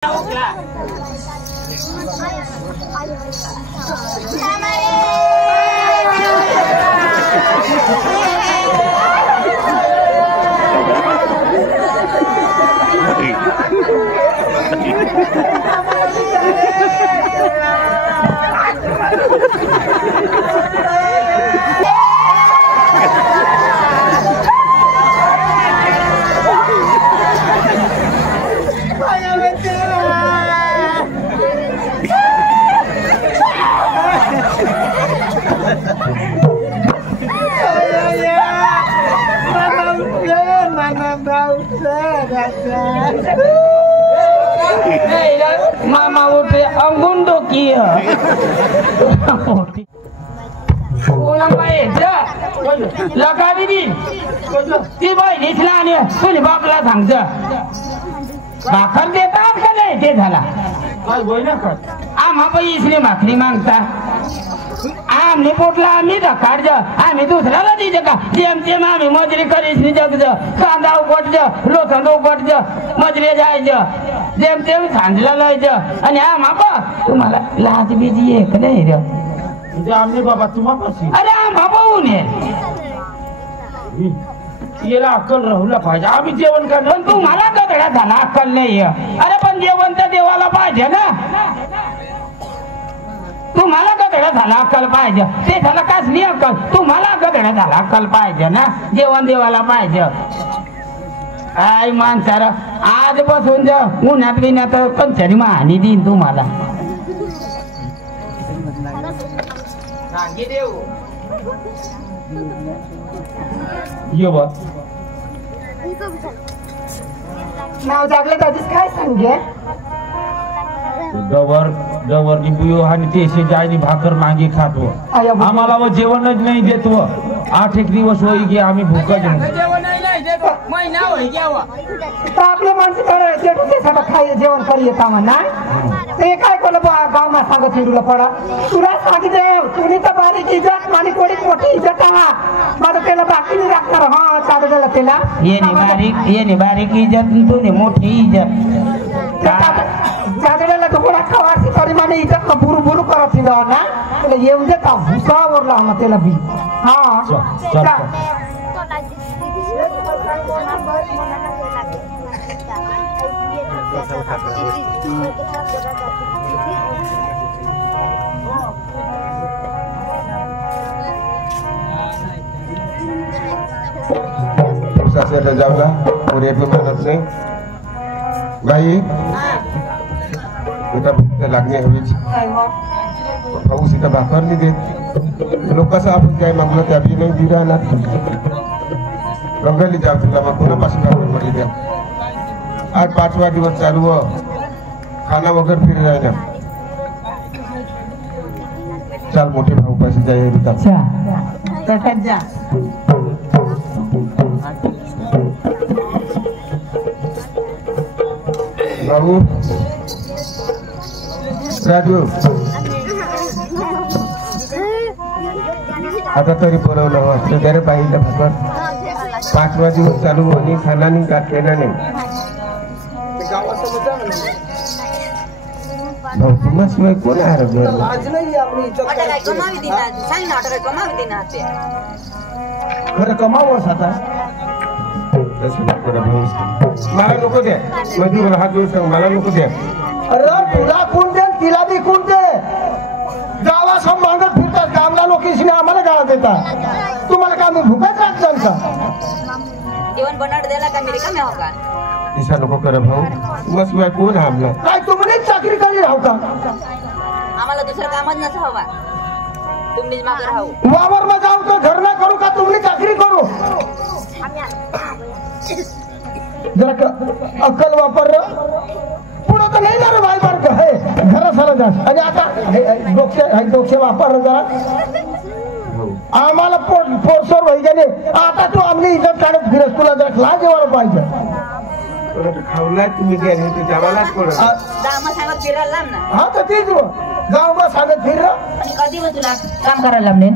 Mama udah anggundo kia. Ulang baik je. Laga ini. Tiba ini celana, punya bapla thang je. Bakar dia tak kena dia dah. Kau boleh nak? Am apa isni makni mangta. Am ni potla ni dah kerja. Am itu selalu di jaga. Diam am mojri kari isni jaga. Kanda upot je, lo kanda upot je, mojri jaya je. Diam thanjla loi je. Ani am apa? Tu malah lati biji kena dia. Diam ni bapa tu apa sih? Ada am apa ni? ये अक्कल राहुला पाहिजे आम्ही जेवण करणार तू मला का धडा झाला अक्कल नाही अरे पण जेवण तर देवाला पाहिजे ना तू मला का धडा झाला अक्कल पाहिजे ते झालं काच नाही अक्कल तू मला का धडा झाला अक्कल पाहिजे ना जेवण देवाला पाहिजे काय माणसार आज बसून जा उन्हात बिन्यात पंचरी मानी देईन तुम्हाला ये बा नाव जागलं दादीच काय सांगे डवर की बुयो आणि तेशे जायनी भाकर मागे खातो आम्हाला व जेवणच नाही देतो 8 दिवस होई की आम्ही भूकच जेवण नाही देतो महिना होई गेवा तर आपल्या माणसाकडे जेवण सगळं खाय जेवण करी काम ना ते काय कोण गावमा सांगत हिंडूला पडा तुला सांगितले तुम्ही तर बारीक इज्जत मानी कोणी मोठी इज्जत हा माझं त्याला बाकी नाही राखणार हा चालवलेला त्याला ये बारीक इज्जत तू मोठी इज्जत चालवलेला तो कोणा खवासी तरी माने इज्जत बुरू करत हिंडव ना त्याला येऊन दे का भुसावरला मग त्याला बी हा सासरे रजावला और ये भी मेहनत से भाई बेटा भूख लागणे हवीच पाऊस इथं भाकर नाही देत लोक कसं आपण काय मागलं ते अभि नाही दिला ना गंगाली जाव तुला मग कोणापासून काय पडली द्या आज 5वा दिवस चालू खाना वगैरे फिर राहिला चाल मोठे भाऊ पाशी जाय तटत जा बाबू राजू आता तरी बोलवलं असतं जरा बाईला भाकर 5वा दिवस चालू होणी खाना नाही गाठलेला नाही भाऊ तुम्हाला कोण आहे खरं कमावस आता मला नको द्या मजूर हात जोड सांग मला नको द्या अरे तुला कोण दे तिला बी कोण दे गावा सम मागत फिरतात कामला लोकेशने आम्हाला गाव देतात तुम्हाला का मी भूकच राखताल का जेवण बनाट द्यायला का मेरे का मी हो का ऐसा नको कर भाऊ तुम्हाला कोण आमला काय तुम्हीच चाकरी करी राहू का आम्हाला दुसरं कामच नसं हवा तुम्हीच मागे राहू वावर मध्ये जाऊ तो धरणा करू का तुम्ही चाकरी करू जरा अक्कल वापर पुढं तर नाही ना रे बाय बारक हे घरा सारा जा आणि आता डोक्या वापर जरा आम्हाला पोरसोर व्हाय गेले आता तू आमली इज्जत काढत फिरस तुला जरा लाज यायला पाहिजे खावला तुम्ही गेले ते जावालाच पडत दामा सांगत फिरायला लांब ना हा तर तेच गाव मा सांगत फिर आणि कधी मग तुला काम करायला लावले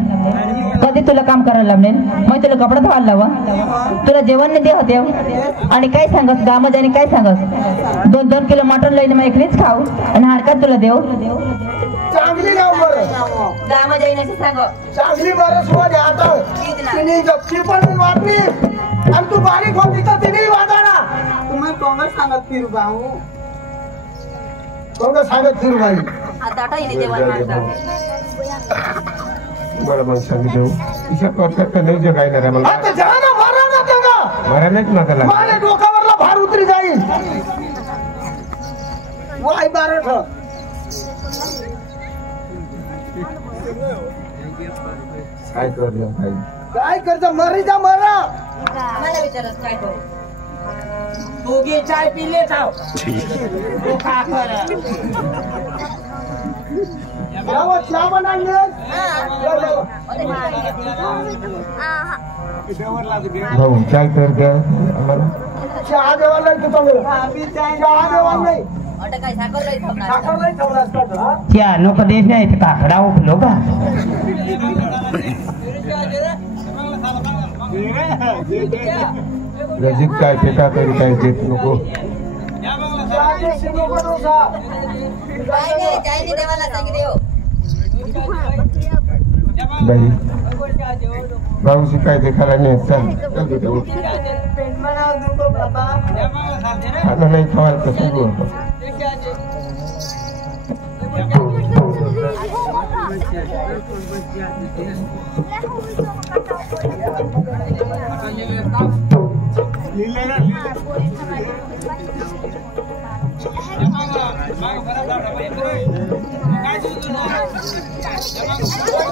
कधी तुला काम करायला लावले मग तुला कपडा धुवायला लावा तुला जेवण नाही दे होते आणि काय सांगस गामध्ये आणि काय सांगस 2-2 किलो मटण लईन मग एकलीच खाऊ आणि हाडकात तुला देव चांगली गाव बरं गावामध्ये येण्याचं सांग चांगली बरं सोड आता तिने जप्ती पण वाटली आणि तू बारीक होती तर तिने वाटाणा तुम्ही काँग्रेस सांगत फिरू भाऊ काँग्रेस सांगत फिरू भाई आता आठवली जेवण मागतात बरं मग सांगितलं ईशा करतात का नाही जगायला रे मला आता जा ना मारा ना त्यांना बरं नाहीच माझा माझ्या डोक्यावरला भार उतरी जाईल वाय बारठ काय करलं भाई काय करता मरी जा मरा मला विचारत काय करू तू घे चाय पिले जाव तू खा कर जावा चहा बनांगे भाऊ काय करते आम्हाला चहा देवाला नाही तुझा चहा देवाला नाही अटक काय साखर नाही थांबणार साखर नाही ठेवला असता त्या लोक देश नाही काकडा उठलो का रजित काय फेका तरी काय देत नको काय नाही चायनी देवाला सांगितले हो बाई भाऊशी काय देखायला नाही चल आता नाही खावायला कसं बोल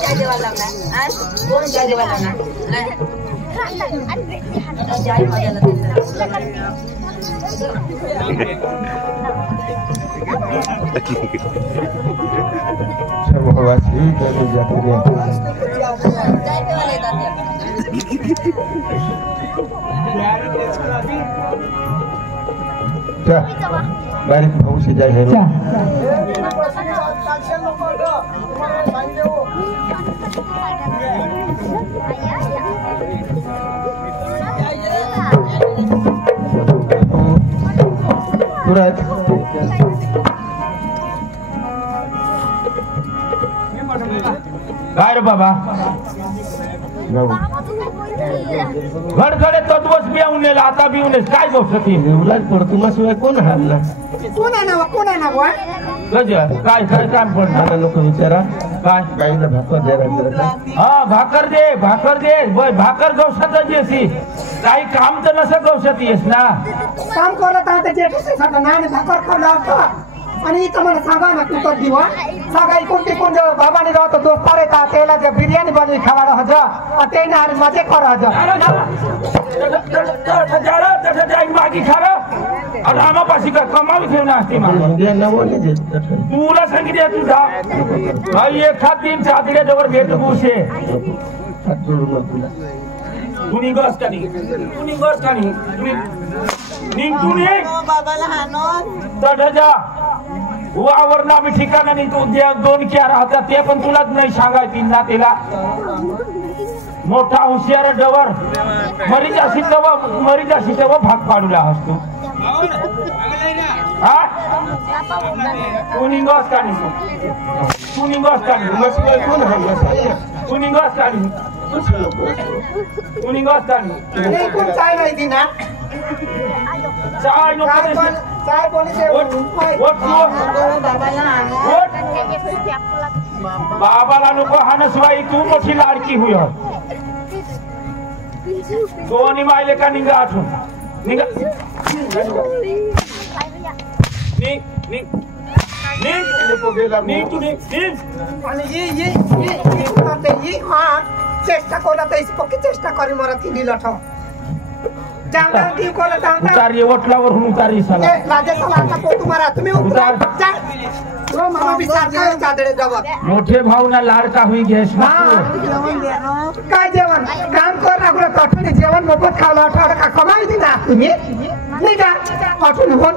चाय देवाला लागणार कोण चाय देवाला लागणार चाय माझ्याला भावाशी जाते चाय पिवायला येतात बारीक भाऊशी जाय हे काय रे बाबा घडघडे तत्वच पिऊन नेला आता पिऊन काय गोष्ट उलट पडतो मग शिवाय कोण हारला कोण आहे ना गज काय काय काम पडणार लोक विचारा काय गाईला भाकर द्यायला हा भाकर दे भाकर गवसात येसी काही काम तर नसं गवसात येस ना काम करत आहात जेठीसाठी नाही भाकर खाल्ला होता आणि इथं मला सांगा ना तू तर दिवा सांगा कोणते कोण बाबाने राहतो दोस्तार येतात त्याला जे बिर्याणी बनवी खावाडं हज ते ना मजे कर हज मागी खार रामापाशी का कमावी घेऊन असते तुला सांगितले तुझा एखाद 3 चादड्या जवळ भेट भूषे कुणी गस का नाही वावर ना मी ठिकाणा नाही तू 2 क्या राहतात ते पण तुलाच नाही सांगायची ना तिला मोठा हुशार डवर मरी जाशी तेव्हा भाग पाडूला असतो हा कुणिंगस काढी चाय नाही ती ना चाय चाय कोणी बाबाला नको हानसवाई तू मोठी लाडकी हुय कोणी मायले का निघा आठवून निघा चेष्टा कोला पक्की चेष्टा करी मला ती लठ उतारी ओटलावर उतारी साला तुम्ही मोठे भावना लाडका हुई घेस काय जेवण काम कर ना कठून जेवण मोफत खावलं आठवडा का कमाई दी ना तुम्ही नाही का कठून होऊन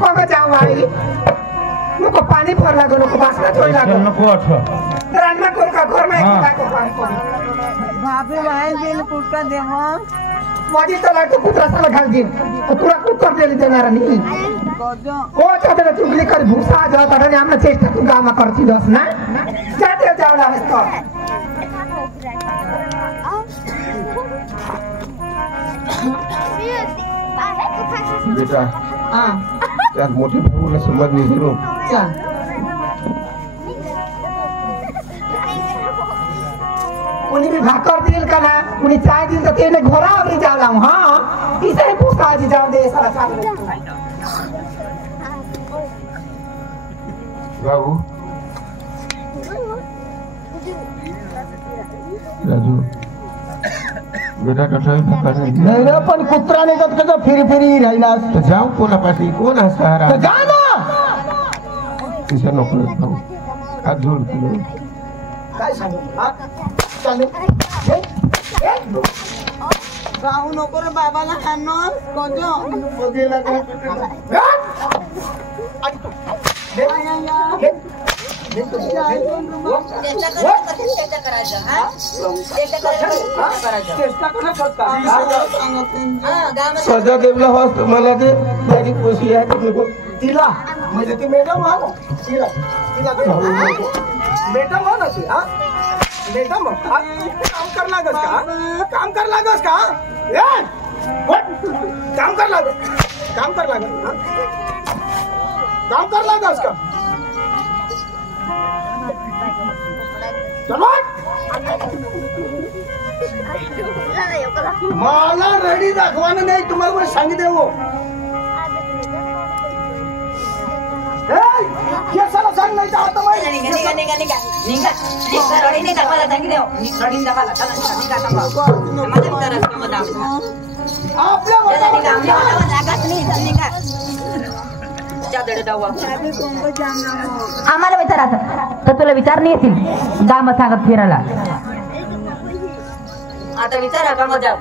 कोण जाऊ भाई नको पाणी भर लागो नको बासना थोडी लागो नको अठरा रान्ना करू का घरमा हा. एक बाको पाणी भाभी बाहेर गेले कुठं दे मग माझी तला तो कुत्रासाला घाल दिन तुला कुत्र दिली देणार नाही कोजो ओ त्याला चुगली कर भूसा जा तडने आमना चेष्टा तू गामा करती दस ना जाते जावला हसतो बेटा हां त्यात मोठी भाऊला समज नाही दिलो चल कोणी भी भाकर दिल का ना कोणी चाय दिल तर तेने घोरावरी जावला हां इसे भूसा जी जाव दे साला चालू बाबू राजू बेटा कसा नाही रे पण कुत्रा निघत कसं फिरी फिरी राहिलास तर जाऊ कोणापाशी कोण असता तर जा ना तिच्या नको भाऊ हात जोड तुला काय सांगू हा चालेल जाऊ नको रे बाबाला हाणून कोजो बघेला का चेष्टा करायचं हा चेष्टा करायचं चेष्टा करा करता हा गावात सजा देवला हॉस तुम्हाला ते माझी पोशी आहे तुम्ही तिला म्हणजे ती मॅडम हा तिला तिला मॅडम हो ना ती हा मॅडम काम कर लागस का काम कर लागस का ए व्हाट काम कर लागस काम कर लागस का चलो मला रेडी दाखवानं नाही तुम्हाला मी सांगितले हो साला सांग नाही आता रडीने दाखवायला सांगितले रडीने दाखवायला चला निघा थांबा माझ्या विचारात किंमत आपल्या आम्हाला विचारायचं तर तुला विचारणे येतील गाम सांगत फिरायला आता विचारा का मजा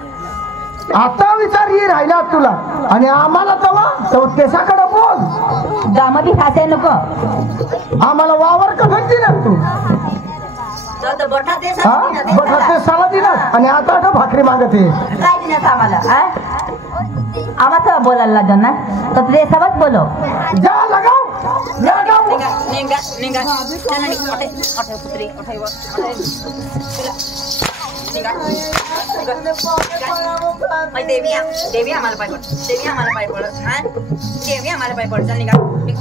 आता विचार ही राहिला तुला आणि आम्हाला तवा तेसाकडे बोल गामध्ये फासे नको आम्हाला वावर कसं दिला तू बठा ते बघा ते साला दिला आणि आता आता भाकरी मागते काय दिलं आम्हाला आम्हाला बोलायला लागलं ना तर तुझे सबच बोलो जा लगाव या गाव निघा चला निघा पुत्री देवी आम्हाला पाय पड हा देवी आम्हाला पाय पड चल निघा पुत्री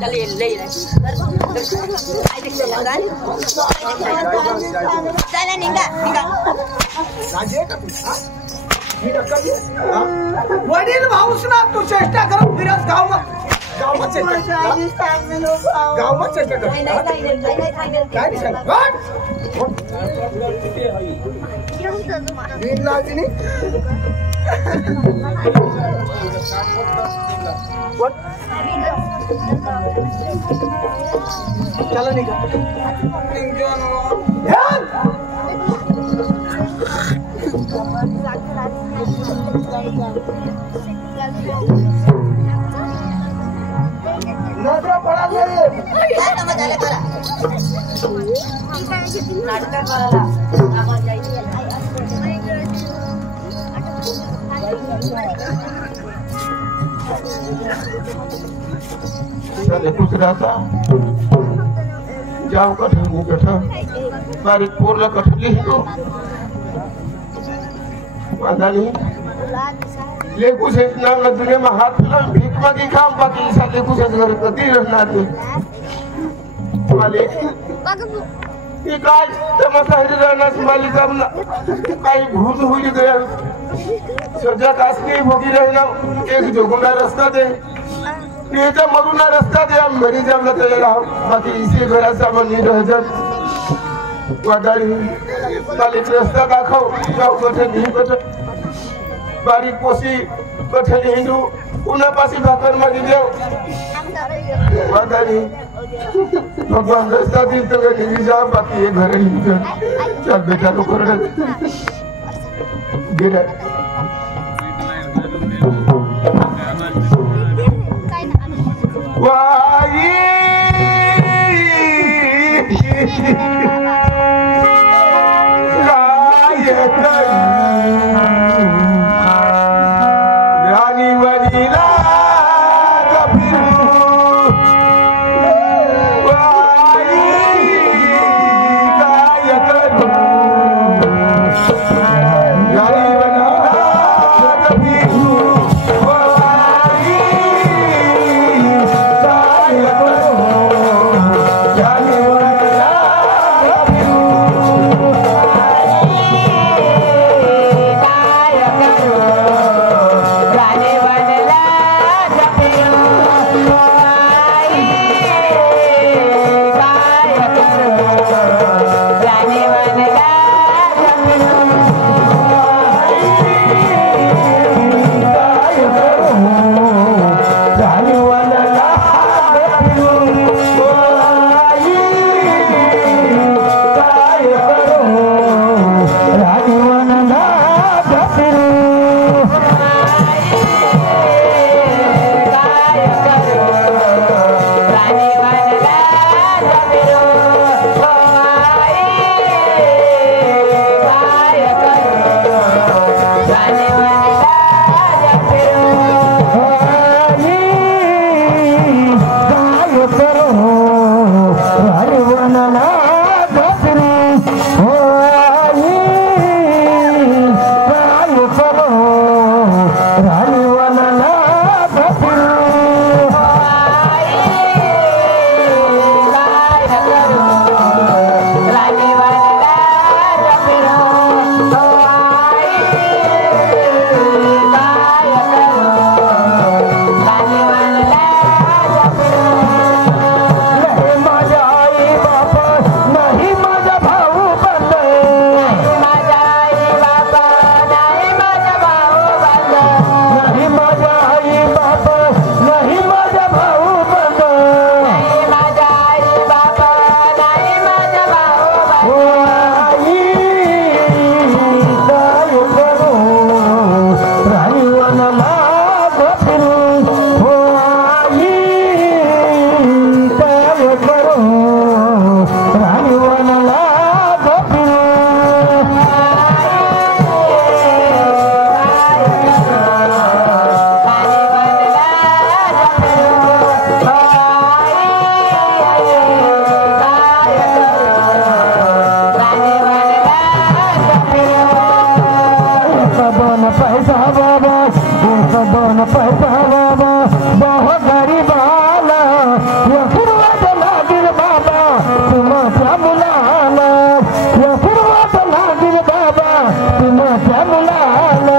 चल लई चला निघा वडील भाऊस ना तू चेष्टा कर फिरत गावात चेष्टा कर काय सांग चला निघा नजर पडा कुछ रहता जाओ कठर बारीक पोरला कठर लिहितो वादा नहीं लेकू से नाम दुनिया में हाथ फिलहाल भीख मांगी काम बाकी ऐसा लेकू से घर कभी रहना दे मालिक ये काय तमाशा रहना मालिक अब काही भूल हुई गया सजा कास के भोगी रहना एक जोगुना रास्ता दे ये तो मरुना रास्ता दे हम मरी जाना तैयार हो बाकी इसी घरा सामान नहीं रह जात वादारी मालिक रास्ता दाखव जाओ कठे नहीं कठे बारीक पोसी कठे हिंदू उन्हें पासी भाकर मांगी जाओ वादारी भगवान रास्ता दी तो नहीं जा बाकी ये घर ही चल बेटा तो कर गिरा एक दोन पैसा बाबा बहुत गरीब आला या सुरुवात लागेल बाबा तुमच्या मुलाला या सुरुवात लागेल बाबा तुमच्या मुलाला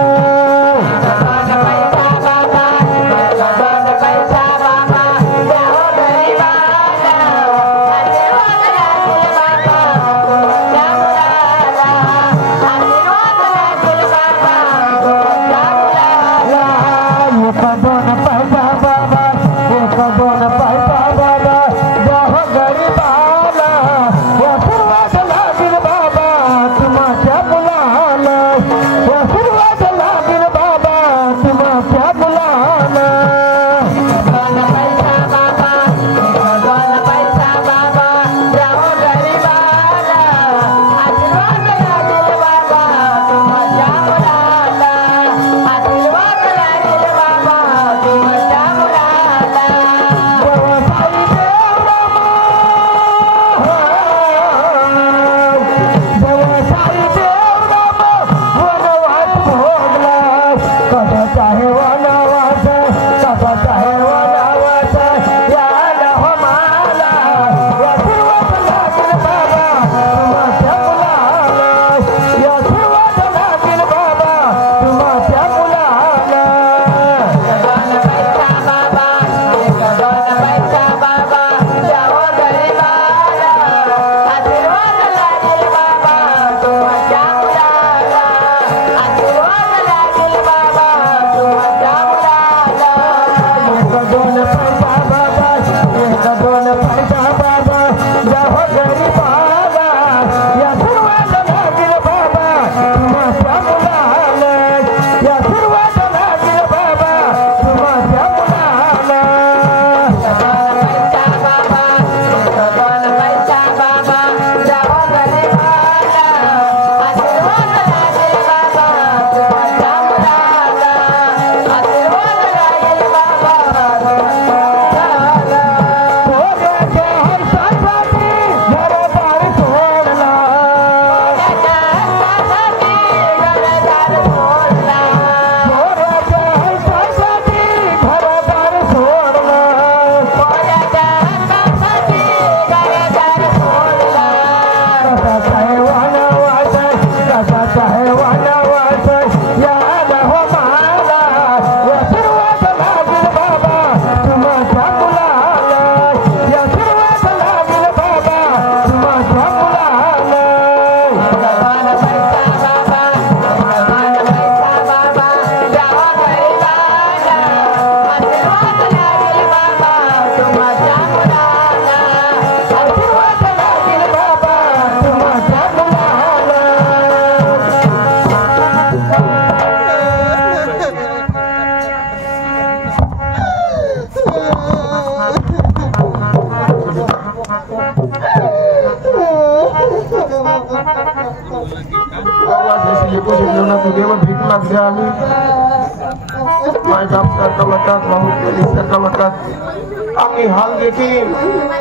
आम्ही हाल देखील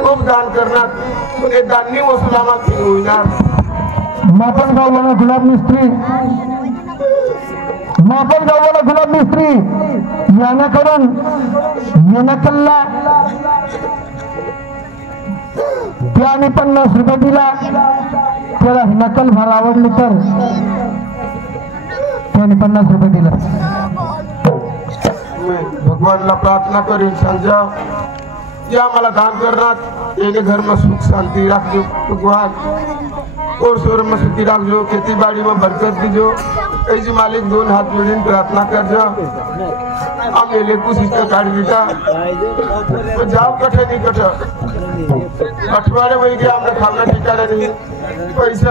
खूप दान करणार म्हणजे दाननी वसुलामा होईना मापन गावाला गुलाब मिस्त्री यानाकडून येनकल्ला त्याने 50 रुपये दिला त्याला नकल भर आवडली तर त्याने 50 रुपये दिला भगवानला प्रार्थना करेन समझा या मला दान करना ये घर में सुख शांति रखो भगवान और शोर में सुखी रखो खेती बाड़ी में बरकत दीजो ऐसे मालिक दोन हाथ जोड़ीन प्रार्थना कर जो हम ये कुछ इसका काट दीता तो जाओ कटे नहीं कटे अठवाड़े वही गया हमने खाना ठिकाना नहीं पैसा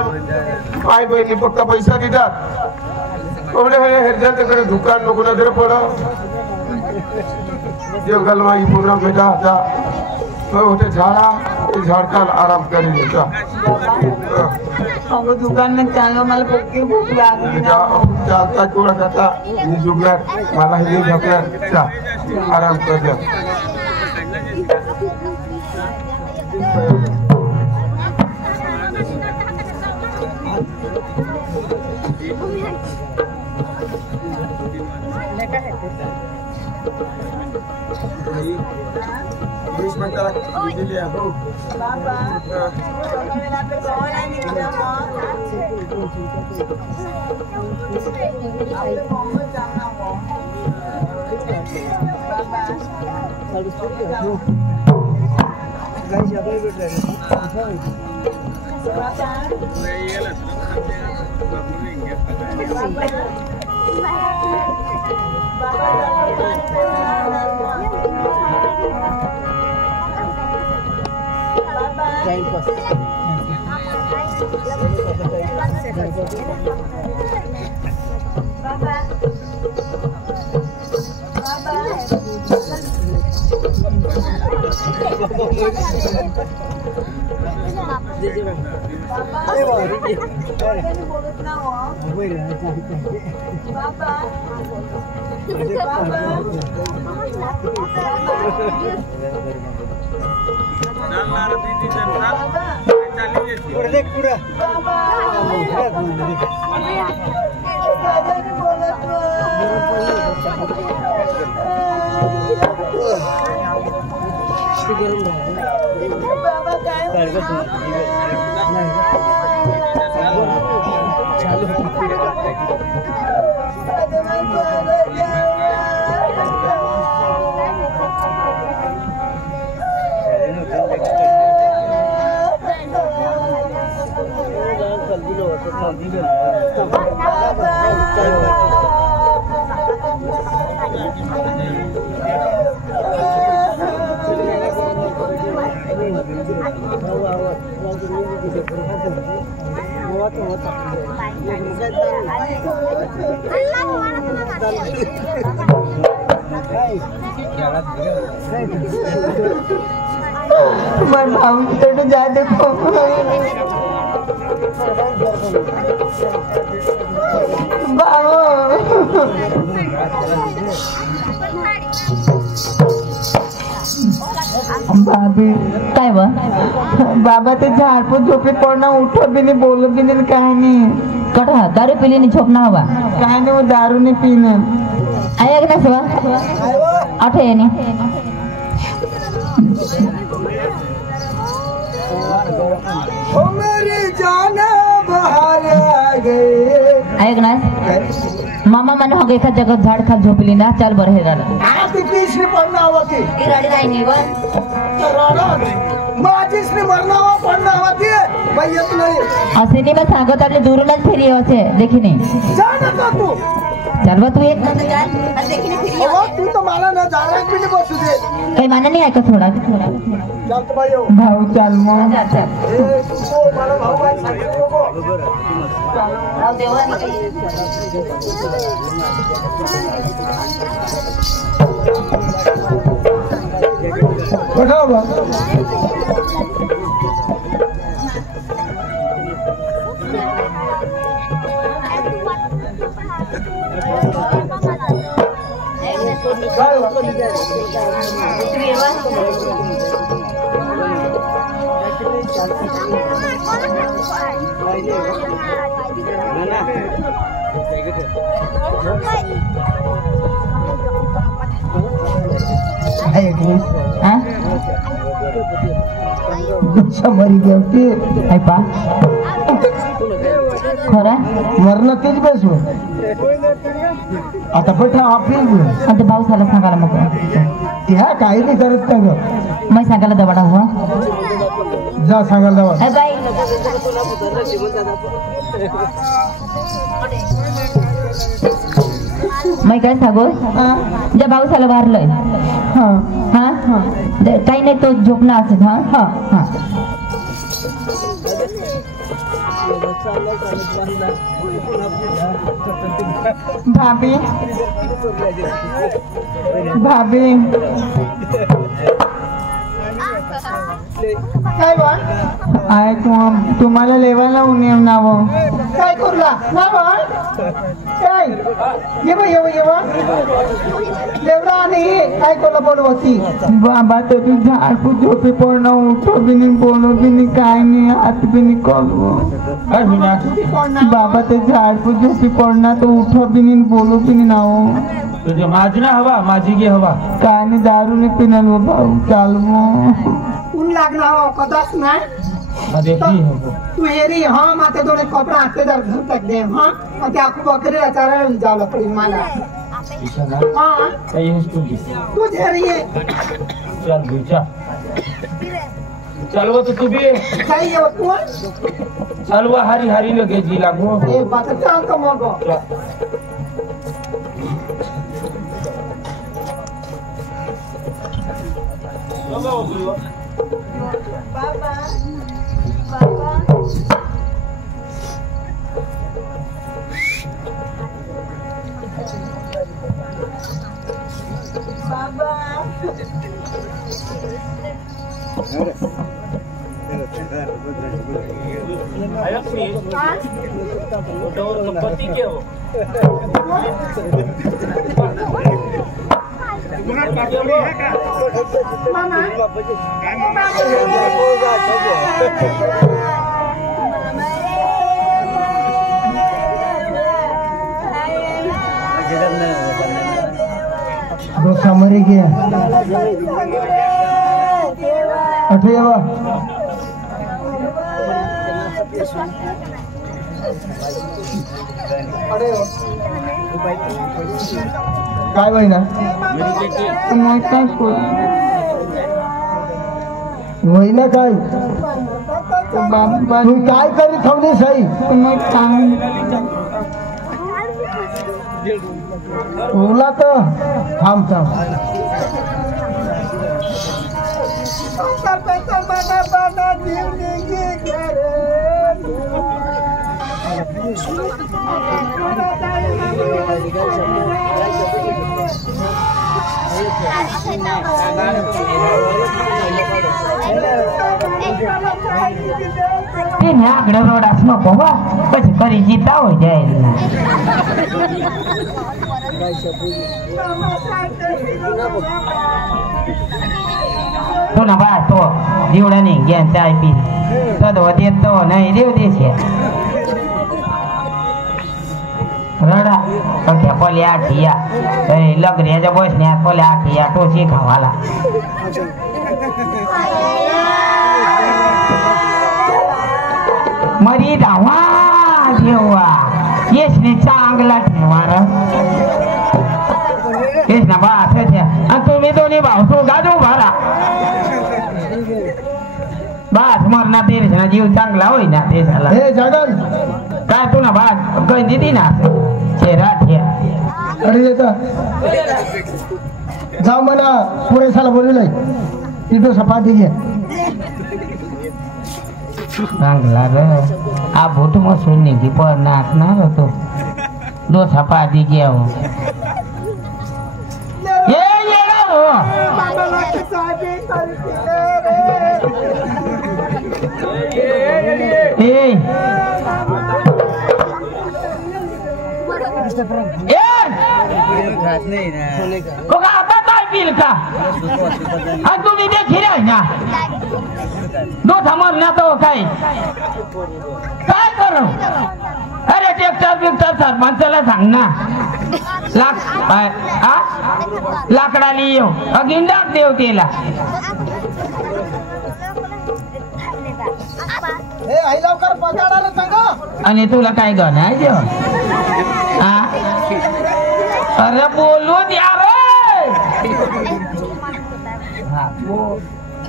आई बहनी पक्का पैसा दीता हृदय दुकान लोग नजर पड़ा जो गलवाई पूरा बेटा था तो होते झाड़ा झाड़का आराम कर लेता अब दुकान में चालो मला पक्की भूख लागली ना चालता थोड़ा खाता ये जुगलर मला ही झपलर चा आराम कर जा लेकर काय व बाबा ते झाडपूर झोपी पडना उठ भी नहीं बोल भी नहीं काय नहीं कटा दारू पीली नहीं झोपना हवा काय नहीं वो दारू नहीं पीना आया ना सुबह आठे ये नहीं ओ मेरी जान बाहर आ गए आया ना मामा मन हो गए का जगह झाड़ खा झोपली ना चल बर हे राला आप तीस में पढ़ना हुआ थी गाड़ी नहीं नहीं माझीसने मरना हुआ पढ़ना हुआ थी भाई ये तो नहीं असिनी में सांगत आपले दूरूनच फेरी होते देखी नहीं जा ना तू चल तू एक तू तो मला ना जा रहा भी नहीं बसू दे काही माना नाही ऐकत थोडा चल तो भाई भाऊ चल मग ए तू मला भाऊ भाई सांगितलं नको राव देवा बैठो बा मरी गेली ऐपा खरा मरण तेच बसू आता बैठा आपली आणि भाऊसाला सांगायला मग ह्या काही नाही करत का ग मैं सांगायला दवाडा हुआ जा सांगायला दवा ए बाई मैं काय सांगू ज्या भाऊसाला वारलंय हा हा काही नाही तो झोपला असेल हा हा हा भाभी भाभी काय बा आय तुम्हाला लेवायला उन्हें नाव काय करला ना बा काय ये बा ये बा लेवरा नहीं काय कोला बोलवती बाबा तो तू झाड़ को झोपी पड़ना उठो भी नहीं बोलो भी नहीं काय नहीं हाथ भी नहीं करो बाबा तो झाड़ को झोपी पड़ना तो उठो भी नहीं बोलो भी नहीं ना हो तुझे माझना हवा माझी की हवा काय नहीं दारू नहीं पीना लो बाबू चाल उन लागना हो कदाच नाही देखी है वो तू हेरी हाँ माते दोने कपड़ा हाते दर घर तक दे हाँ माते आखू बकरी अचारा जावला पड़ी माला हाँ सही है तू तू हेरी है चल बेचा चल वो तो तू भी सही है वो तू चल वो हरी हरी लगे जी लागो एक बात चाल का मोगो बाबा पति के हो डोसा मरी गया अठेवा काय बहिणा होईना काय तू काय करी ठेवली सई तुला तर थांब थांब આગળ રોડાસમાં પવા પછી કરી જીતા હોય જાય તો ના બા તો જીવડાની જ્ઞાન ચાય પી તો વધે તો નહીં દેવ દે છે રડા ઓકે પોલી આખિયા એ લગરે જ બોસ ને પોલી આખિયા ટોસી ખાવાલા मरी धावा देवा येस ने चांगला ठेवार येस ना बा असे तुम्ही दोन्ही भाऊ तो गाजू भरा बस मरना ते ना जीव चांगला होई ना ते झाला हे जगन काय तू ना बा काही दिदी ना चेहरा ठेया अरे येता जाऊ मला पुरेसाला बोलवलंय तिथं सपाटी घे चांगला ग आ भूत मग सोडणे की पण नाचणार होतो दो सपाटी घे हो ये ये हो का तुम्ही देखील आहे ना दो थांबव ना तो काय करू अरे ट्रॅक्टर बिक्टर सरपंचाला सांग ना लाकडाली येऊ अगिंडाक देव त्याला आणि तुला काय गण आहे देव अरे बोलू द्या रे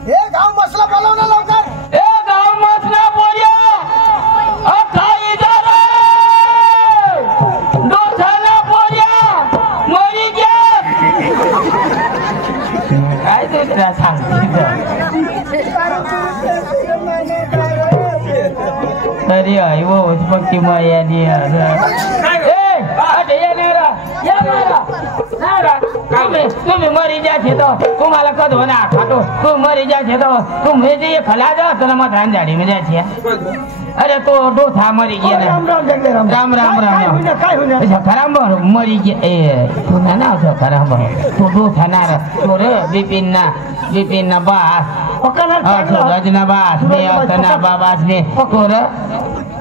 हे गाव मसला बोलव ना लवकर ए गाव मसला बोलिया अखाई जा रे दोसाला बोलिया मरी गे काय दुसरा सांगते तरी आई वो उसपक्की माया दी अरे ये नेरा या मारा नारा तुम्ही मरी जाते तो तुम्हाला कधो ना खातो तू मरी जाते तो तुम्ही जे खला जाओ तो मत रान झाड़ी में जाती है अरे तो डोथा मरी गया ना राम राम जगले राम राम राम काय राम होईना काय होईना सखाराम भर मरी गया ए तू ना ना सखाराम भर तो डोथा ना रे तो रे बिपिन ना बास पकडणार सूरज ना बास ने अतना बाबास ने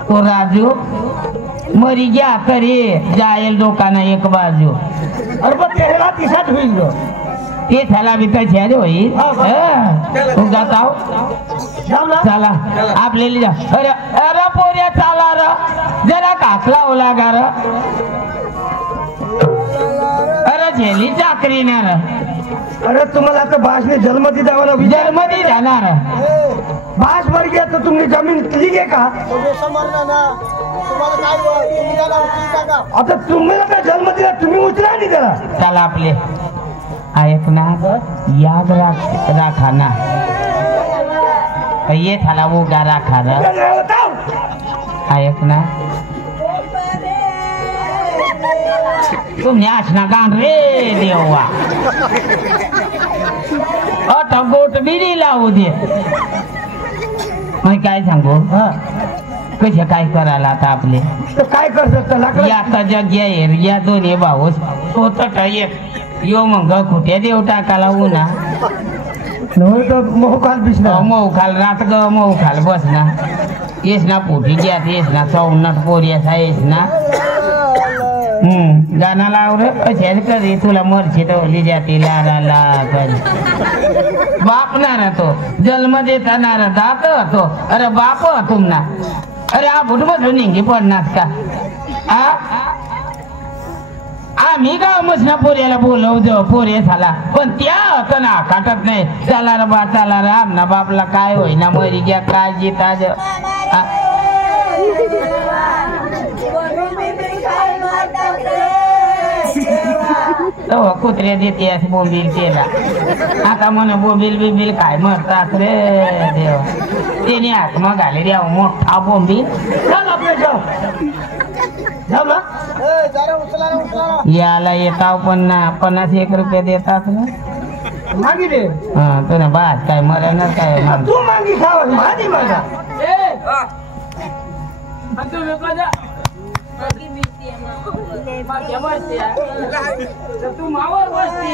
तो राजू मरी गया करे जायल दुकाना एक बाजू अरे पण तेरा तिसात होईल ग ते थाला भी तर छेद होई तू जाता हो चला आपल्याला जा अरे अरे पोऱ्या चाला र जरा कासला ओला गा र अरे झेली चाकरी ना र अरे तुम्हाला आता बासने जन्मती द्यावा जन्मदी जाणार बास मर गया तो तुमने जमीन ली आहे का आता तुम्हाला काय जन्म दिला तुम्ही उचला नाही त्याला चला आपले ऐक ना याद राखा ना ये थाला वो गा राखा र ऐक ना तुम्ही असना गाण रे देवा आता गोट बिरी लावू दे मग काय सांगू कसे काय करायला आता आपले तर काय कर शकता या आता जग या दोन्ही भाऊ स्वतः एक यो मग कुठे देव टाकाला उन्हा तर मोहकाल बिसना मोखाल रात ग मोखाल बस ना येस ना पोटी घ्यात येस ना चौनट पोरियासा येस ना गाणं लाव रे कशाच कधी तुला मरची तवली जाती लारा ला कधी बाप ना तो जन्म देता ना दात तो अरे बाप तुम ना अरे आ बुट मधून निघी पडणार का आम्ही गाव मसना पोऱ्याला बोलवतो पोरे झाला पण त्या होतं ना काटत नाही चला रे बा चला रे आमना बापला काय होईना मरी घ्या काय जिता कुत्रे देते असे बोंबील केला आता म्हणे बोंबील बिंबील काय मरतात रे देव त्याने आत्मा घाले रे मोठा बोंबील याला येताव 50 रुपये देतात मागिले हा तुला बास काय मरणार काय तू मागी खावा माझी मागा तू मावर बसती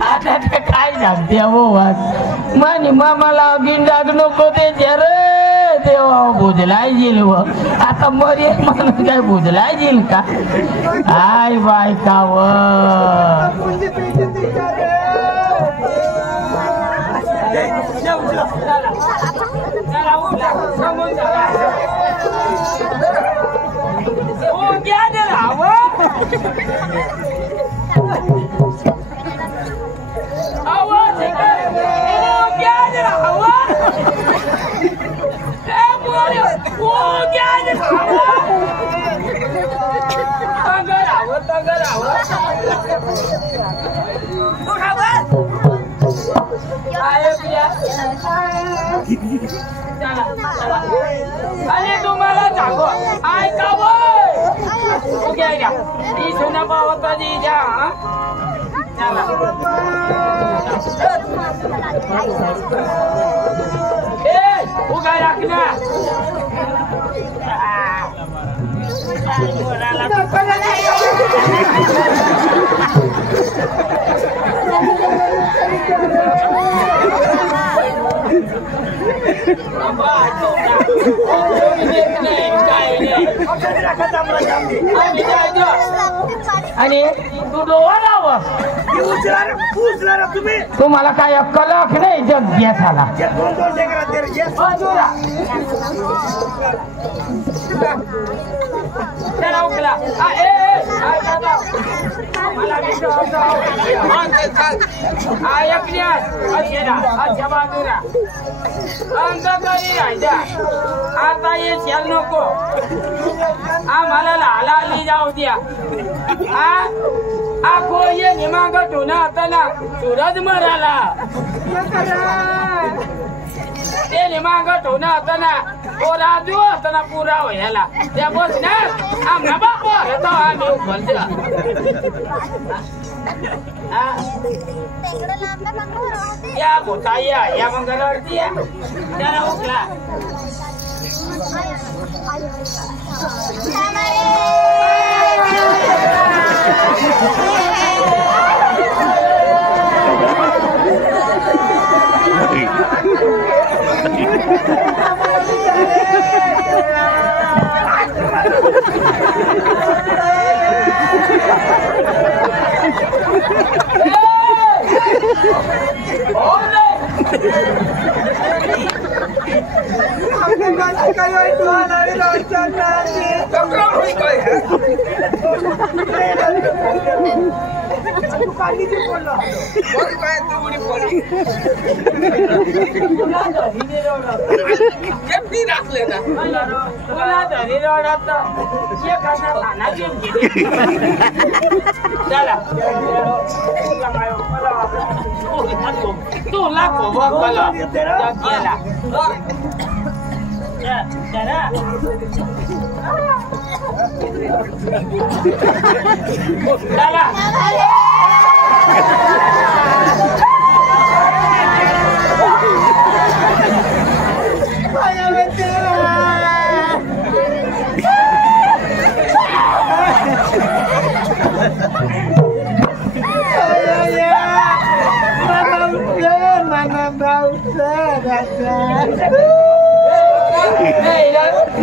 आता ते काय सांगते म्हणे मामाला गिंडाक नको ते रे देवा बुजलाय जेल व आता मरे म्हणून काय बुजलाय जेल का आय बायकाव अरे तुम्हाला सांगो ऐकाव ती सोना पावता जी द्या उगा राखना आणि तू डोळा लाव तुम्हाला काय कलक नाही जग गॅस आला चला उकला अच्छा बाजूला अंधकारी राहायचा आता ये शेल नको आम्हाला लाली जाऊ द्या आखो ये निमाग ठेवणं आता ना सूरज मराला ते निमाग ठेवणं आता ना ओ राजू आता ना पुरा व्हायला त्या बस ना आमना बाप येतो आम्ही उघडतो या बोता या मंगळवारती या जरा उठला तुला कोबा गेला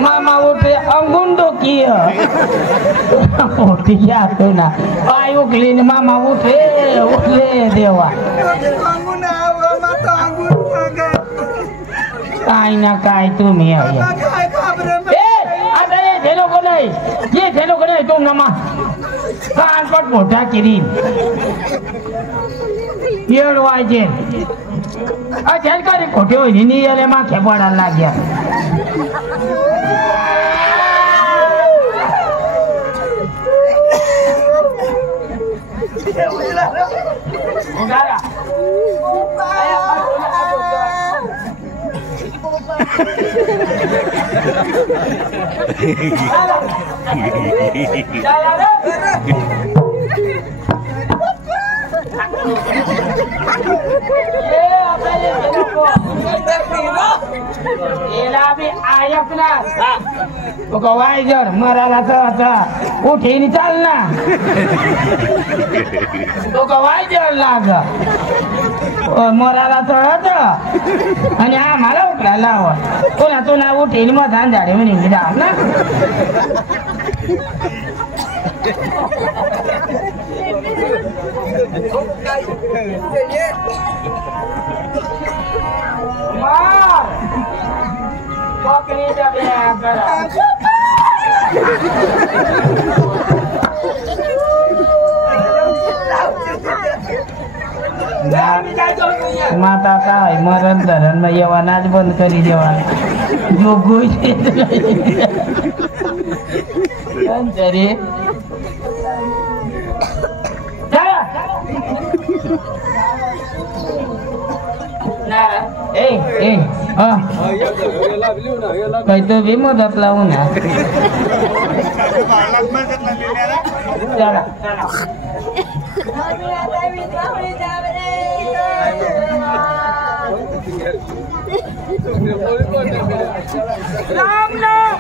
मामा उठे अंगुंडो किया ना पाय उकली ने मामा उठे उठले देवा काय ना काय तुम्ही आता ये झेलो को नाही तुम नमा कानपट मोठा किरीन येड वाजे अचल करे खोटे होई नी याले मा खेपाडा लाग्या वायजर मराला तर उठे चाल ना वायजर लाग मराला चढत आणि आम्हाला उठला हवं कोणा तो ना उठे मधान झाडे म्हणे जाम ना बकरीचा ब्याह करा माता काय मरण धरण में येवानाच बंद करी देवा जो गोष्टी रे काही तो बी मदत लावू ना राम नाम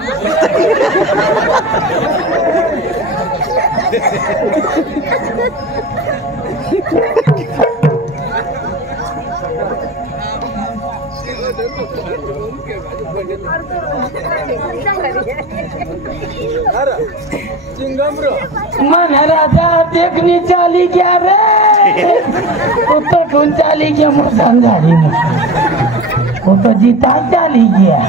मन राजा देखनी चाली क्या रे तो कौन चाली क्या मुझे झाली वो तो जीता चाली गया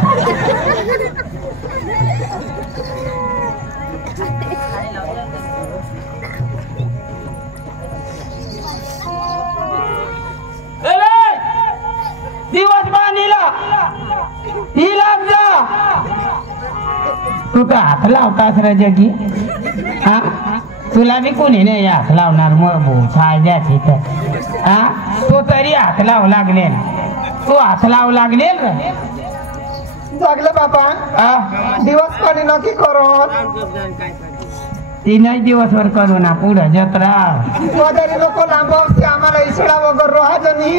तू तर हात लावतास रे जगी हा तुला बी कोणी नाही हात लावणार मग भाऊ सायद्याची तर हा तो तरी हात लावू लागलेल तू हात लावू लागलेल रे जागले बाबा दिवस पाणी नक्की करो 3 दिवसभर करू ना पुढं जत्रा वगैरे लोक लांबवते आम्हाला इसडा वगैरे राहत नाही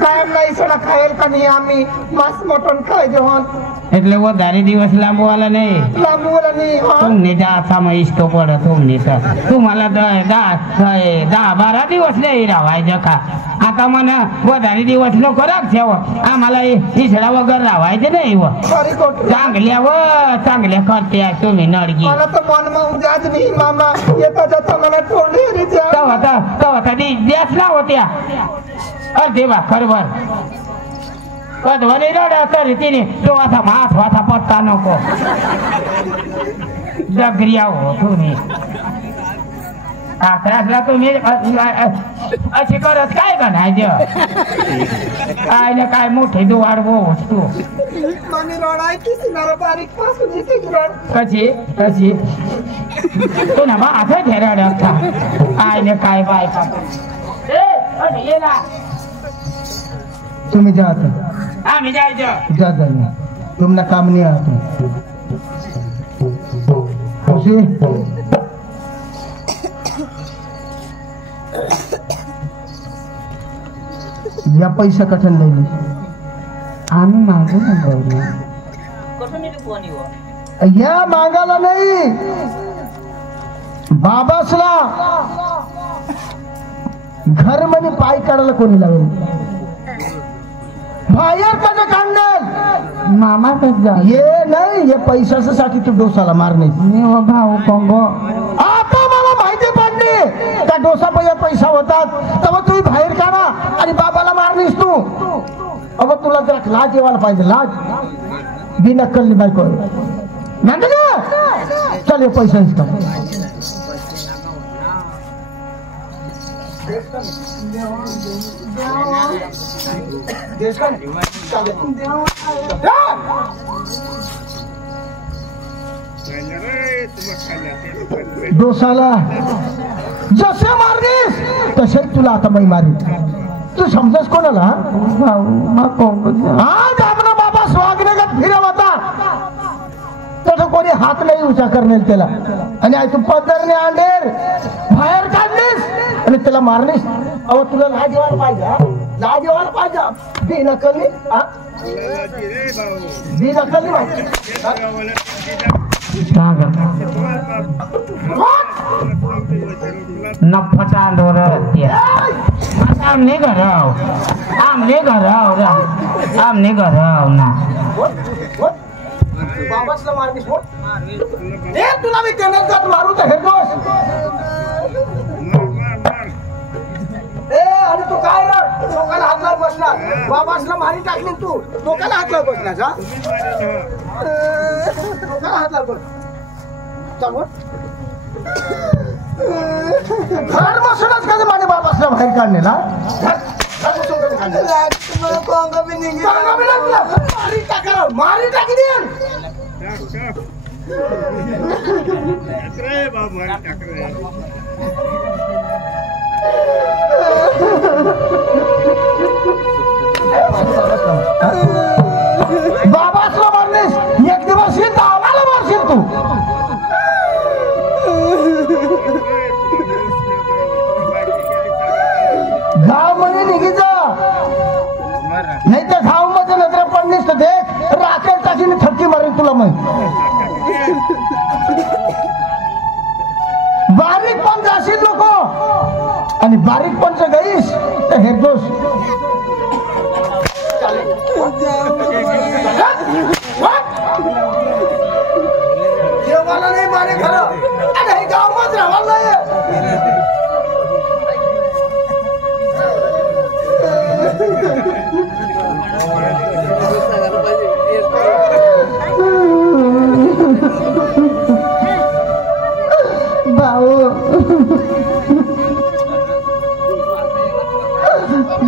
कायमला इसडा खायला का नाही आम्ही मांस मटण खाय जेवण એટલે વધારે દિવસ લાંબવાला નહીં लांबवला नाही तुमने जाथाમાં ઈષ્ટો પડે तुमने तर तुम्हाला 10-12 दिवस नाही राहायचं का आता મને વધારે દિવસ नको राखशेव आम्हाला ईसडा वगैरे राहायचं नाही व खरी गोष्ट चांगल्या करते तुम्ही नडगी मला तर मन उद्याच नाही मामा येता जाता मला टोळी तेव्हा द्यास ना होत्या अर्धे भाकरभर कधवणी रडा तरी तिने तो आता महत्वाचा पत्ता नको जगरिया हो तुम्ही आत्रासला तुम्ही अशी करत काय बनायचं काय ना काय मोठे दुवाड बोस तू कशी तू ना माझं रड काय ना काय बायका ये ना तुम्ही जात आम्ही जायचं जा तुमना काम नहीं आता या पैसा कठन नाही आम्ही मागू या मागायला नाही बाबासला घर मध्ये पाय काढायला कोणी लावेल बाहेर कसं काढणार मामा ये नाही ये पैशासाठी तू डोसाला मारणे भाऊ कोंगो आता मला माहिती पडली त्या डोसा पैसा होतात तेव्हा तुम्ही बाहेर काढा आणि बाबाला मारलीस तू अब तुला जरा लाज येवायला पाहिजे लाज बिनक्कल बायको म्हणते ना चल पैसा डोसाला जसे मारलीस तसे तुला आता मी मारी तू समजस कोणाला आज आपला बाबा स्वागत फिरव होता तर कोणी हात नाही उंचा करण्यात त्याला आणि तू पदरने आणेल बाहेर काढलीस आणि त्याला मारलीस अहो तुला लाज येवायला पाहिजे लाज येवायला पाहिजे बिनकली बिनकली माहिती नफटा डोर आमने घर ना बाबासला मारलीस तुला मी त्याने जात मारू तर हे दोष आणि तू काय लोकांना हात लावून बसणार बाबासला मारी टाकली तू लोकांना हात लावून बसणार लोकांना हात लावून घर बसूनच कधी माझ्या बाबासला बाहेर काढलेला मारी टाकी बाबासला मारलीस एक दिवस येईल तर आम्हाला मारशील तू गाव मध्ये निघीचा नाही तर गाव मध्ये नजर पडलीस तर देख राखेल टाकीने थक्की मारेल तुला मग बारीक पण जाशील लोक आणि बारीक पण जर गईस तर हेरदोस देवाला नाही मारे खरं आणि गाव मध्ये राहायला नाही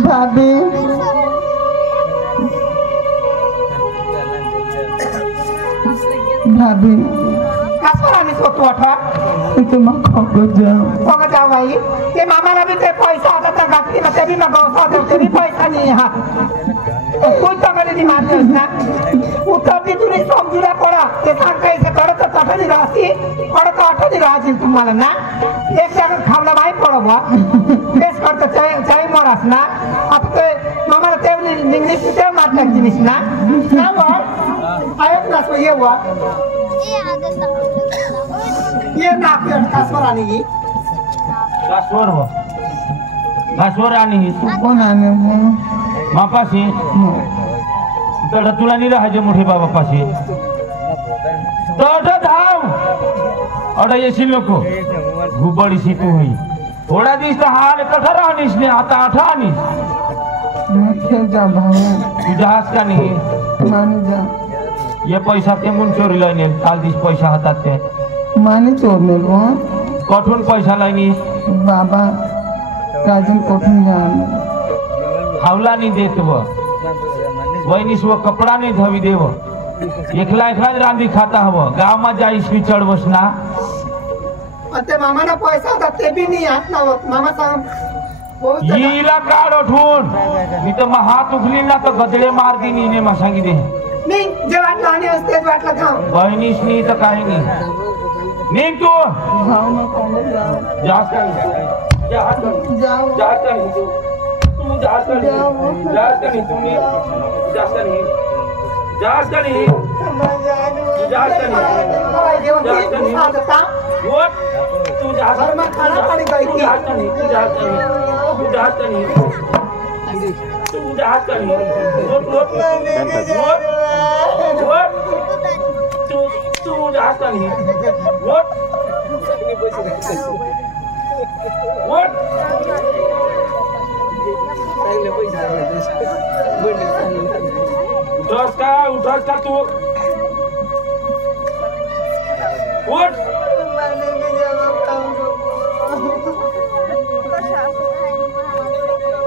भाभी भाभी कसं सोडतो अठरा बघा जाऊ बाई ते मामाला बी ते पैसा होता त्या गाठीला ते बी मग होता ते बी पैसा नाही हा कोण तगडे मारतेस ना उत्तर ती तुला समजूला पडा ते सांगायचं कडत तठणी राहती कडत अठणी राहतील तुम्हाला ना एक जागा खावला बाई पडवा तेच करतो चाय मरास ना आता ते मामाला ते इंग्लिश ते मारल्या जिनिस ना ना वर ऐक ना सो ये वर ये ना कासवर आणि कासवर आणि कोण आणि मापाशी तर तुला नाही राहायचे मोठे बाबापाशी तर धाव अडा येशील नको घुबडीशी तू होई थोडा दिवस तर हाल कठोर आणीस ने आता आठा आणीस तुझा हास का नाही ये पैसा ते म्हणून चोरी लाईने काल दिस पैसा हातात ते माने चोरले कठून पैसा लाईनी बाबा काजून कोठून जाण खावला नहीं देत वहीनिस वो कपड़ा नहीं धवी देव एकला एकला रांधी खाता हव गाव में जा इसकी चढ़ बसना ते मामा ना पैसा होता ते भी नहीं हाथ ना मामा सांग येला काढ उठून मी तर मग हात उखली ना तर गदडे मार दी नी ने मग सांगितले नाही जे वाटलं आणि असते वाटलं थांब बहिणीस नाही तर काही नाही निघ तू जास्त जास्त तू जास्त नहीं तुमने जास्त नहीं जास्त नहीं जास्त नहीं वो तू जास्त में खाना पड़ी गई थी जास्त नहीं तू जास्त नहीं तू जास्त नहीं तू जास्त नहीं वो तू जास्त नहीं वो उठस का तू उठ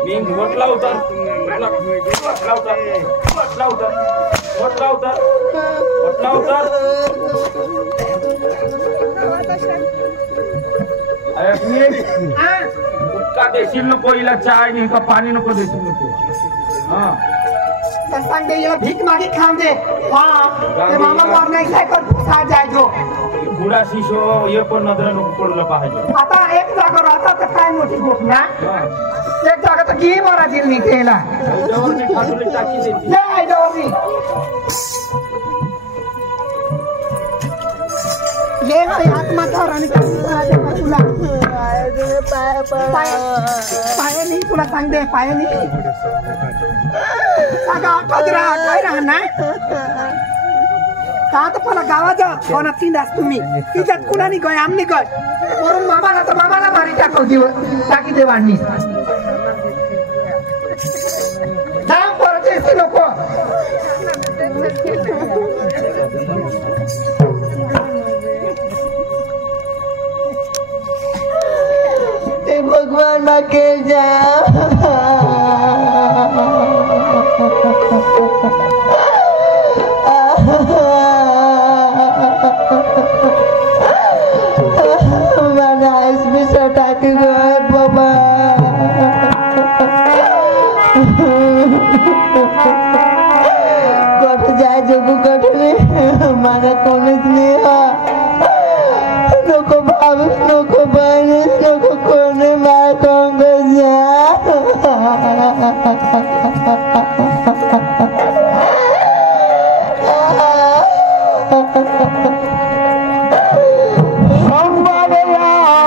मी म्हटला होता का देशील नको हिला चाय नाही का पाणी नको देशील नको हाँ संगे ये भीख मांगी खाऊं दे हाँ ते मामा को नहीं खाए कर खा जाए जो बुडा शिशो ये पण नजर नको पडलं पाहिजे आता एक जागा राहता तर काय मोठी गोष्ट ना एक जागा तर की मरा दिल नाही केला जवळने खाटुले टाकी देती जय जवळनी ये हात माथा राणी तुला पाय नाही तुला सांग दे पाय नाही सगळं आठवत राहा ना का तर मला गावाच्या कोणा चिंदास तुम्ही तिच्यात कुणानी गय आमनी गय म्हणून मामाला तर मामाला मारी टाकी देवांनी जाम परत येते लोक ते भगवान के जा मारा कोणीच नाही नको भावीस नको बहिणीस नको कोणी माय कोंग Somebody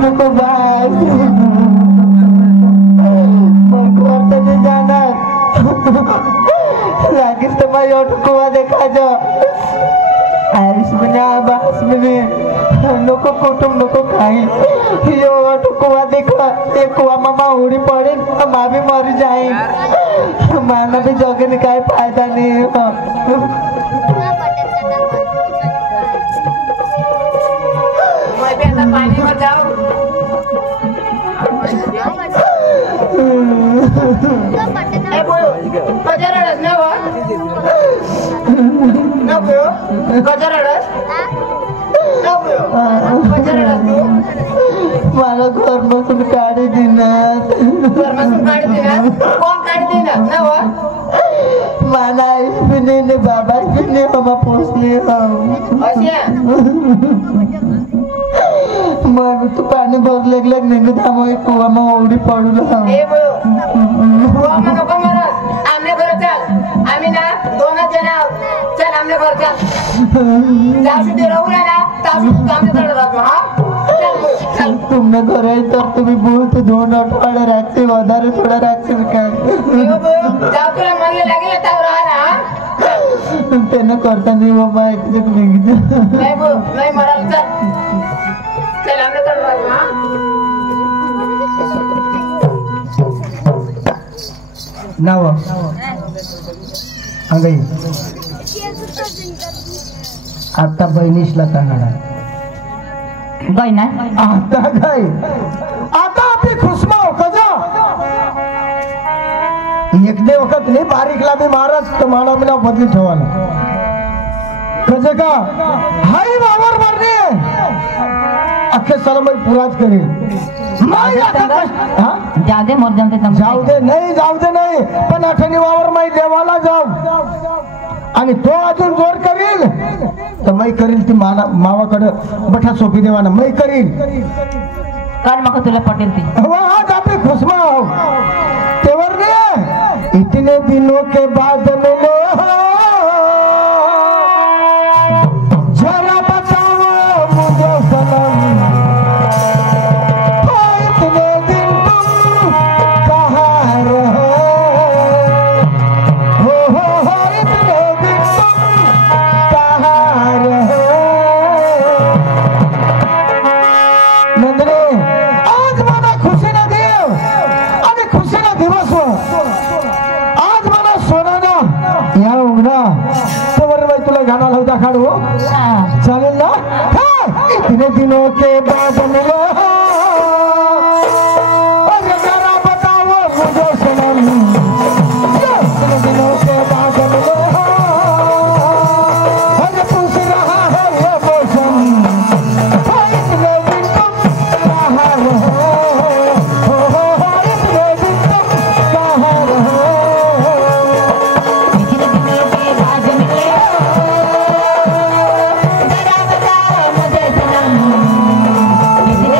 नको बाय नहीं जाना राकेश तो मैं कुआ देखा जो आयुष में बास में नको कुटुम नको खाई यो कुआ देखा ये कुआ मामा उड़ी पड़े माँ भी मर जाए माना भी जगह ने काय फायदा नहीं पानी में जाओ गजरडस ना वा नको गजरडस नको गजरडस मला घर बसून काढी दिनात कोण काढ देणार ना वा मला आईस भी नहीं ने बाबा भी नहीं हम पोसले हम मग तू पाणी भरले लग नहीं थांबो कुवा में ओढी पडू ए बुवा नको मरत आमने घर चल आम्ही ना दोनच जण आहोत चल आमने घर चल जाऊ ते राहू ना तासू आमने घर राहतो हा तुमने घर आहे तर तुम्ही बहुत दोन आठवडे राखते वधारे थोडा राखते काय जाऊ तुला म्हणले लागेल तर राहा ना त्यांना करता नाही बाबा एक नाही नाही मराल चल चल आमने घर राहतो हा नाव अंगई आता बहिणीशला करणार गाय ना आता काय आता आपली खुशमा हो कजा एक दे वखत नाही बारीकला मी महाराज तर मला मला बदली ठेवाला कजे का हाई वावर मारणे अख्खे सलाम पुराच करेल जाऊ दे मोर जाऊ दे नाही पण आठवणी वावर माई देवाला जाऊ आणि तो अजून जोर करील तर मै करील ती मावाकडे बठा सोपी देवाना मै करील काल मग तुला पटेल ती आज आपली खुशमा हो तेवर ने इतने दिनों के बाद मिलो जरा बताओ मुझे सनम इतने दिन तुम कहाँ रहे हो इतने दिन तुम कहाँ रहे नंदने आज मला खुशी ना देव आणि खुशी ना दिवस आज मला सोना ना या उघडा तवर बाई तुला गाणं लावता काढू चालेल ना इतने दिनों के बाद मिलो अरे मेरा बताओ मुझे सनम इतने दिनों के बाद मिलो अरे पूछ रहा है ये मौसम इतने दिन तुम कहाँ रहे इतने दिन तुम कहाँ रहे इतने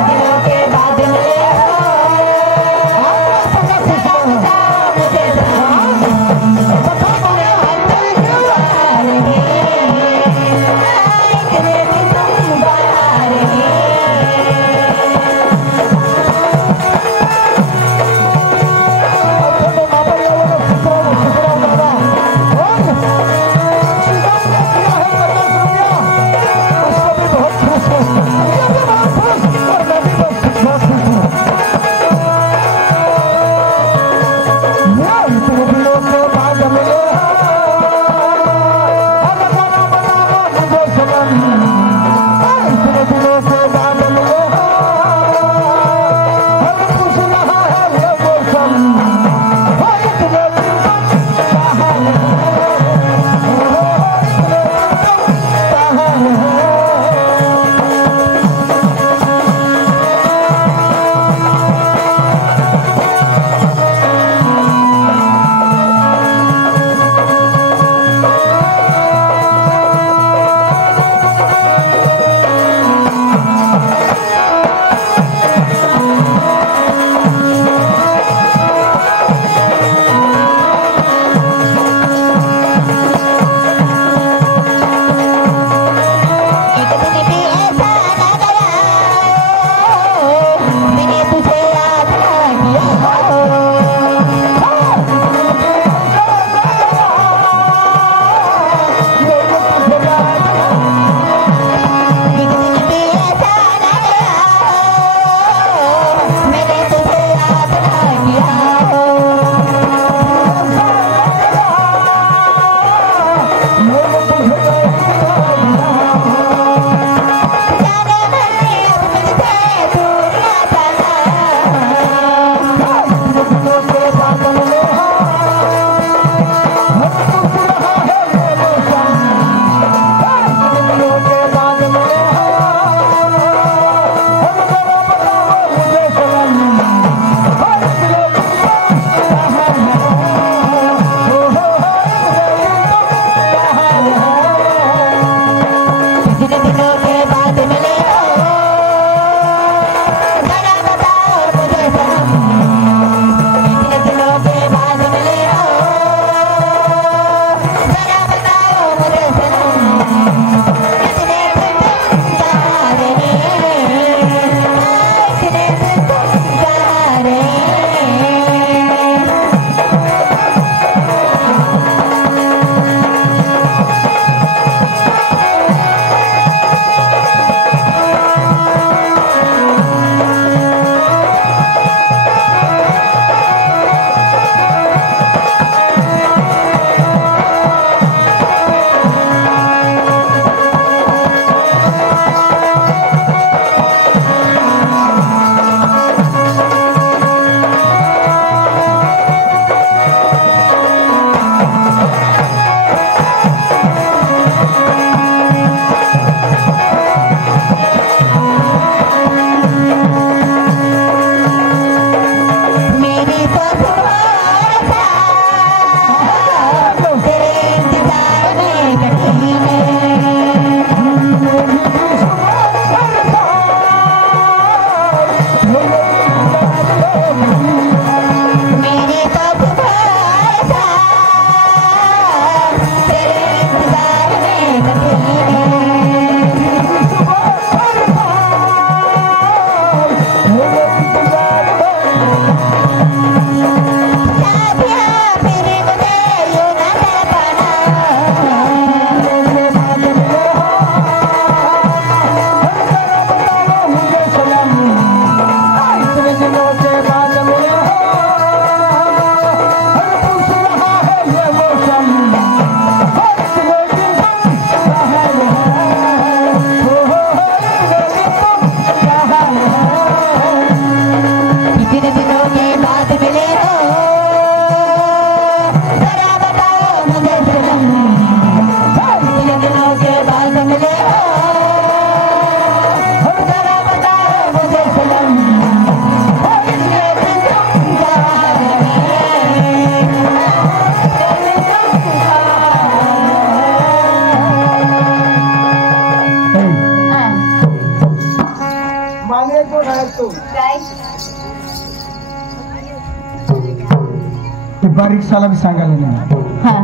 ते बारीक साला बी सांगायला नाही हा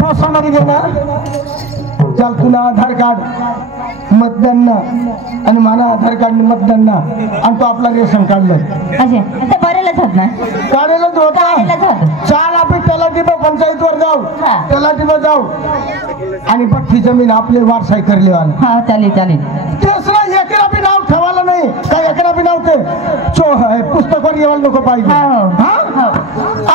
बसवणारी घेणार चल तुला आधार कार्ड मतदान ना आणि मला आधार कार्ड मतदान ना आणि तो आपला रेशन काढलं असे आता बरेलच होत ना काढेलच होता काढेलच होत चाल आपण तलाठी पंचायतवर जाऊ हा. तलाठीवर जाऊ आणि पट्टी जमीन आपले वारसाई करले हा चालेल चालेल तेसरा एकरा बी नाव ठेवायला नाही काय एकरा बी नाव ते पुस्तकावर येवायला नको पाहिजे हा, हो. हा?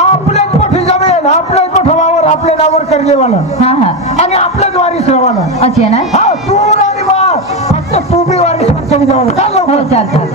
आपल्याच मोठी जमीन आपल्याच मोठवावर आपल्या नावावर करलेवाला हा हा आणि आपल्याच वारीस रावाला असे ना हा तू आणि बा फक्त तू बी वारीस जाऊ हो चालतं